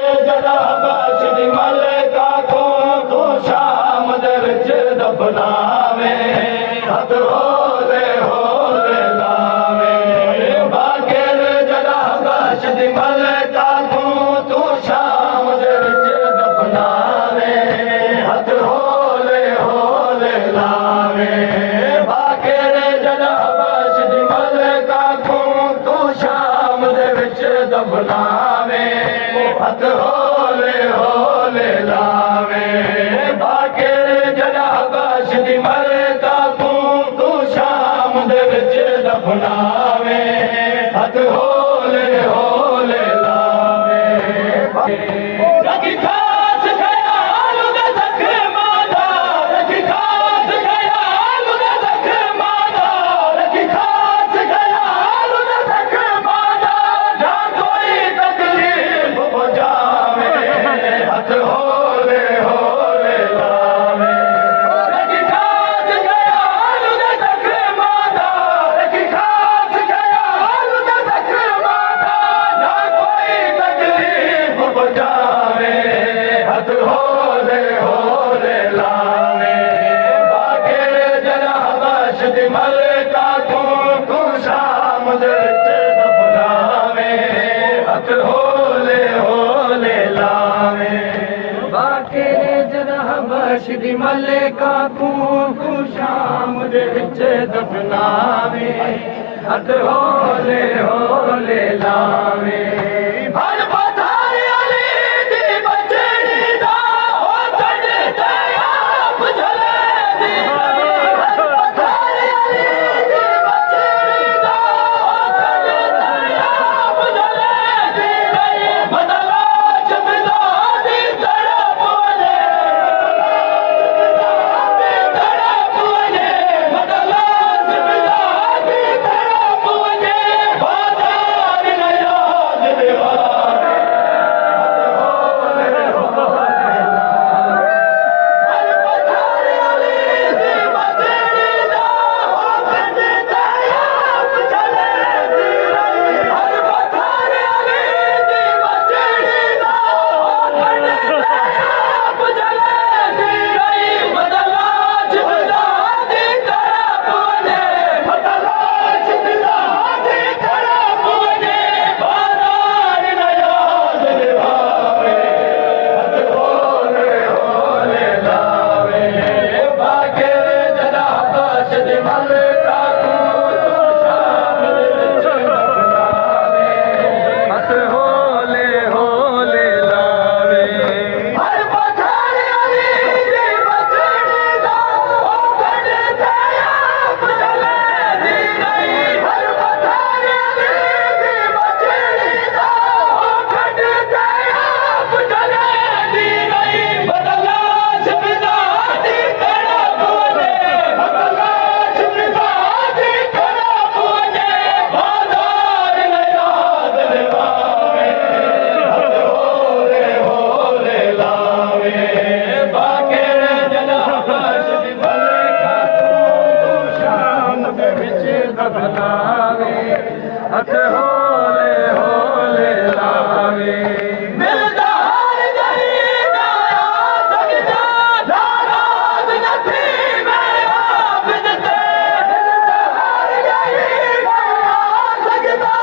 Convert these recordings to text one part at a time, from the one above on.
जदा बख्शदी मलका को तू शाम दे विच दफनावे हथ होले होले लावे बाकिर जदा बख्शदी मलका को तू शाम दे विच दफनावे हथ होले होले लावे बाकिर जदा बख्शदी मलका को तू शाम दे विच दफनावे हथ होले होले लावे बाकिर जदा बख्शदी मलका को तू शाम दे विच दफनावे हथ होले होले लावे रखी खास ख्याल दे ज़ख्मां दा रखी खास ख्याल दे ज़ख्मां दा रखी खास ख्याल दे ज़ख्मां दा ना कोई तकलीफ पहुंचावे हथ होले होले लावे रखी खास ख्याल दे ज़ख्मां दा रखी खास ख्याल दे ज़ख्मां दा ना कोई तकलीफ पहुंचावे हथ होले होले लावे बाकिर जदा बख्शदी मलका को तू शाम दे विच दफनावे हथ होले होले लावे बाकिर जदा बख्शदी मलका को तू शाम दे विच दफनावे हथ होले होले लावे हर पथार अली दी बचड़ी दा हो कढदे आप झले दी हर पथार अली दी बचड़ी दा हो कढदे आप झले दी बदला जबदा दी तड़प वने तड़प वने बदला जबदा दी तड़प वने बाजार न याद दिवारे हर पथार अली दी बचड़ी दा हो कढदे आप झले दी हर पथार अली दी बचड़ी दा हो कढदे आप झले दी बदला जबदा दी तड़प वने बदला जबदा दी तड़प वने बाजार न याद दिवारे हथ होले होले लावे बाकिर जदा बख्शदी मलका को तू शाम दे विच दफनावे हथ होले होले लावे हर पथार अली दी बचड़ी दा हो कढदे आप झले दी हर पथार अली दी बचड़ी दा हो कढदे आप झले दी बदला जबदा दी तड़प वने बदला जबदा दी तड़प वने बाजार न याद दिवावे हथ होले होले लावे बाकिर जदा बख्शदी मलका को तू शाम दे विच दफनावे हथ होले होले लावे मिलदा हर गरीब आ सकदा नाराज न थी मैं आबिद ते मिलदा हर गरीब आ सकदा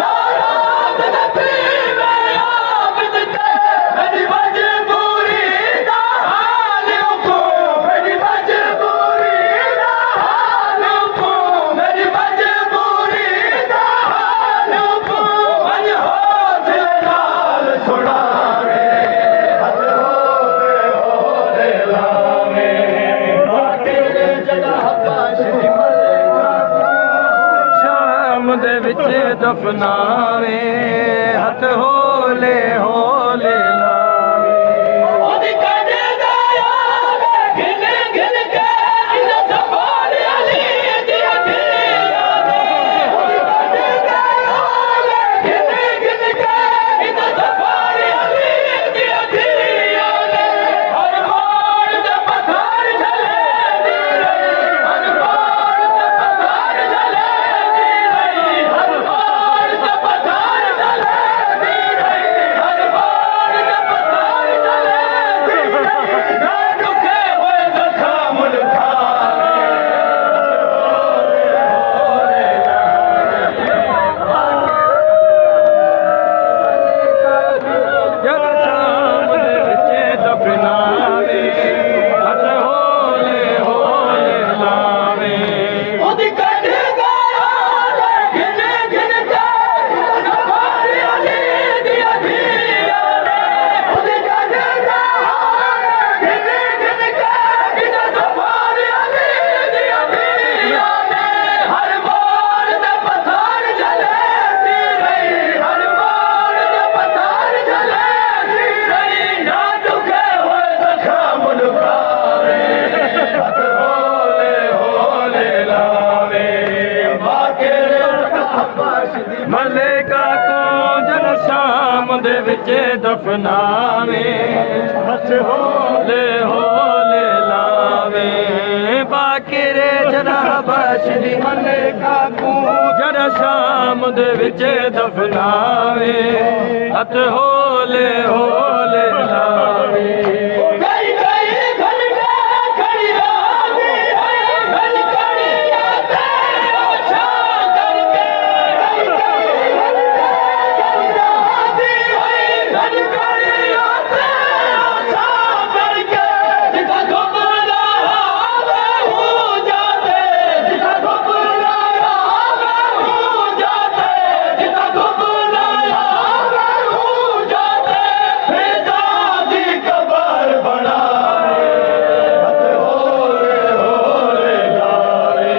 नाराज न थी मैं आबिद ते मेरी मजबूरी दा हाल को मेरी मजबूरी दा हाल को मेरी मजबूरी दा हाल को मन हौसले नाल सुनावे हथ होले होले लावे बाकिर जदा बख्शदी मलका को शाम दे विच दफनावे हथ होले होले लावे ओदी कढदा याद गिन गिन के इन सफार अली दी अखियां दे ओदी कढदा याद गिन गिन के इन सफार अली दी अखियां दे हर मोड़ ते पत्थर झले दी हर मोड़ ते पत्थर झले दी हर मोड़ ते पत्थर झले दी ਵਿੱਚ ਦਫਨਾਵੇਂ ਹੱਥ ਹੌਲੇ ਹੌਲੇ ਲਾਵੇਂ ਬਾਕਿਰੇ ਜਨਾਹ ਬਖਸ਼ ਦੀ ਮਲਕਾ ਕੋ ਜਰਾ ਸ਼ਾਮ ਦੇ ਵਿੱਚ ਦਫਨਾਵੇਂ ਹੱਥ ਹੌਲੇ ਹੌਲੇ ਲਾਵੇਂ ਗਈ ਗਈ ਘੰਟੇ ਖੜੀ ਰਾਦੀ ਹੈ ਗਲ ਕੜੀਆਂ ਤੇ ਆਸ਼ਾ ਕਰਕੇ ਗਈ ਗਈ ਘੰਟੇ ਖੜੀ ਰਾਦੀ ਹੈ ਗਲ ਕੜੀਆਂ ਤੇ ਆਸ਼ਾ ਕਰਕੇ ਜਿੱਥਾ ਧੁੱਪ ਨਾ ਆਵੇ ਹੋ ਜਾਤੇ ਜਿੱਥਾ ਧੁੱਪ ਨਾ ਆਵੇ ਹੋ ਜਾਤੇ ਜਿੱਥਾ ਧੁੱਪ ਨਾ ਆਵੇ ਹੋ ਜਾਤੇ ਫਿਦਾ ਦੀ ਕਬਰ ਬਣਾਵੇ ਹੱਥ ਹੌਲੇ ਹੌਲੇ ਲਾਵੇ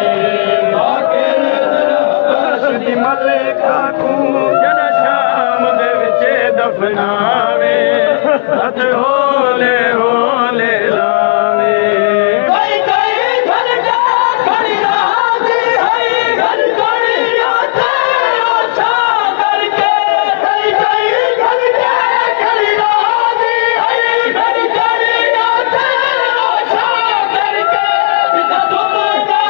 ਬਾਕਿਰ ਬਖਸ਼ ਦੀ ਮਲਕਾ ਕੋ ਜਰਾ ਸ਼ਾਮ ਦੇ ਵਿੱਚ ਦਫਨਾਵੇਂ ਹੱਥ ਹੌਲੇ ਹੌਲੇ ਲਾਵੇਂ ਗਈ ਗਈ ਘੰਟੇ ਖੜੀ ਰਾਦੀ ਹੈ ਗਲ ਕੜੀਆਂ ਤੇ ਆਸ਼ਾ ਕਰਕੇ ਗਈ ਗਈ ਘੰਟੇ ਖੜੀ ਰਾਦੀ ਹੈ ਗਲ ਕੜੀਆਂ ਤੇ ਆਸ਼ਾ ਕਰਕੇ ਜਿੱਥਾ ਧੁੱਪ ਨਾ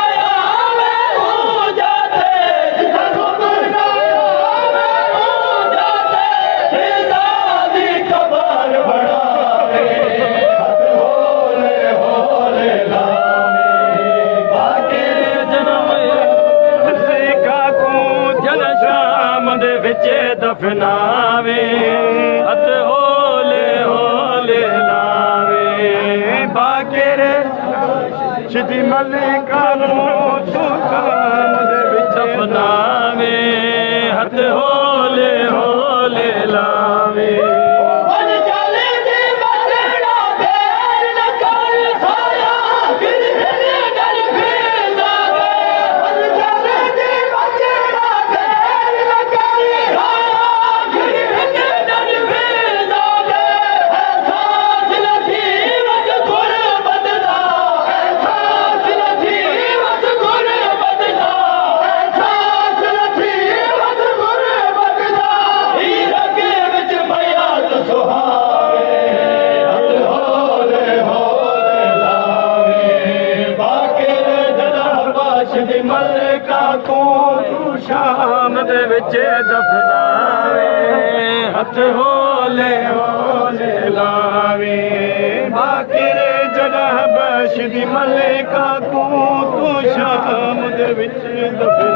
ਆਵੇ ਹੋ ਜਾਤੇ ਜਿੱਥਾ ਧੁੱਪ ਨਾ ਆਵੇ ਹੋ ਜਾਤੇ ਫਿਦਾ ਦੀ ਕਬਰ ਬਣਾਵੇ ਹੱਥ ਹੌਲੇ ਹੌਲੇ ਲਾਵੇ ਬਾਕਿਰ ਜਨਮ ਮਲਕਾ ਕੋ ਜਨ ਸ਼ਾਮ ਦੇ ਵਿੱਚ ਦਫਨਾਵੇਂ ਹੱਥ ਹੌਲੇ ਹੌਲੇ ਲਾਵੇਂ ਬਾਕਿਰ ਸਿੱਧੀ ਮਲਕਾ ਨੂੰ ਸ਼ਾਮ ਦੇ ਵਿੱਚ ਦਫਨਾਵੇਂ ਹੱਥ ਹੌਲੇ ਹੌਲੇ ਲਾਵੇਂ ਵਨ ਚੱਲੇ ਦੀ ਬਚੜਾ ਦੇਰ ਨਾ ਕਰ ਸਾਇਆ ਗਿਰ ਹਿਲ ਡਰ ਫਿਰ ਲਾਵੇ ਵਨ ਚੱਲੇ ਦੀ ਬਚੜਾ ਦੇਰ ਨਾ ਕਰ ਸਾਇਆ ਗਿਰ ਹਿਲ ਡਰ ਫਿਰ ਲਾਵੇ ਐਸਾਸ ਨਥੀ ਵਸ ਗੁਰਬਤ ਦਾ ਐਸਾਸ ਨਥੀ ਵਸ ਗੁਰਬਤ ਦਾ ਐਸਾਸ ਨਥੀ ਵਸ ਗੁਰਬਤ ਦਾ ਹੀ ਰਗੇ ਵਿੱਚ ਬਿਆਤ ਸੁਹਾਵੇ ਹੱਥ ਹੌਲੇ ਹੌਲੇ ਲਾਵੇ ਬਾਕਿਰ ਜਨਾਹ ਬਖਸ਼ ਦੀ ਮਲਕਾ ਕੋ ਤੂੰ ਸ਼ਾਮ ਦੇ ਵਿੱਚ ਦਫਨਾਵੇਂ ਹੱਥ ਹੌਲੇ ਹੌਲੇ ਲਾਵੇਂ ਬਾਕਿਰ ਜਨਾਹ ਬਖਸ਼ ਦੀ ਮਲਕਾ ਕੋ ਤੂੰ ਸ਼ਾਮ ਦੇ ਵਿੱਚ ਦਫਨਾਵੇਂ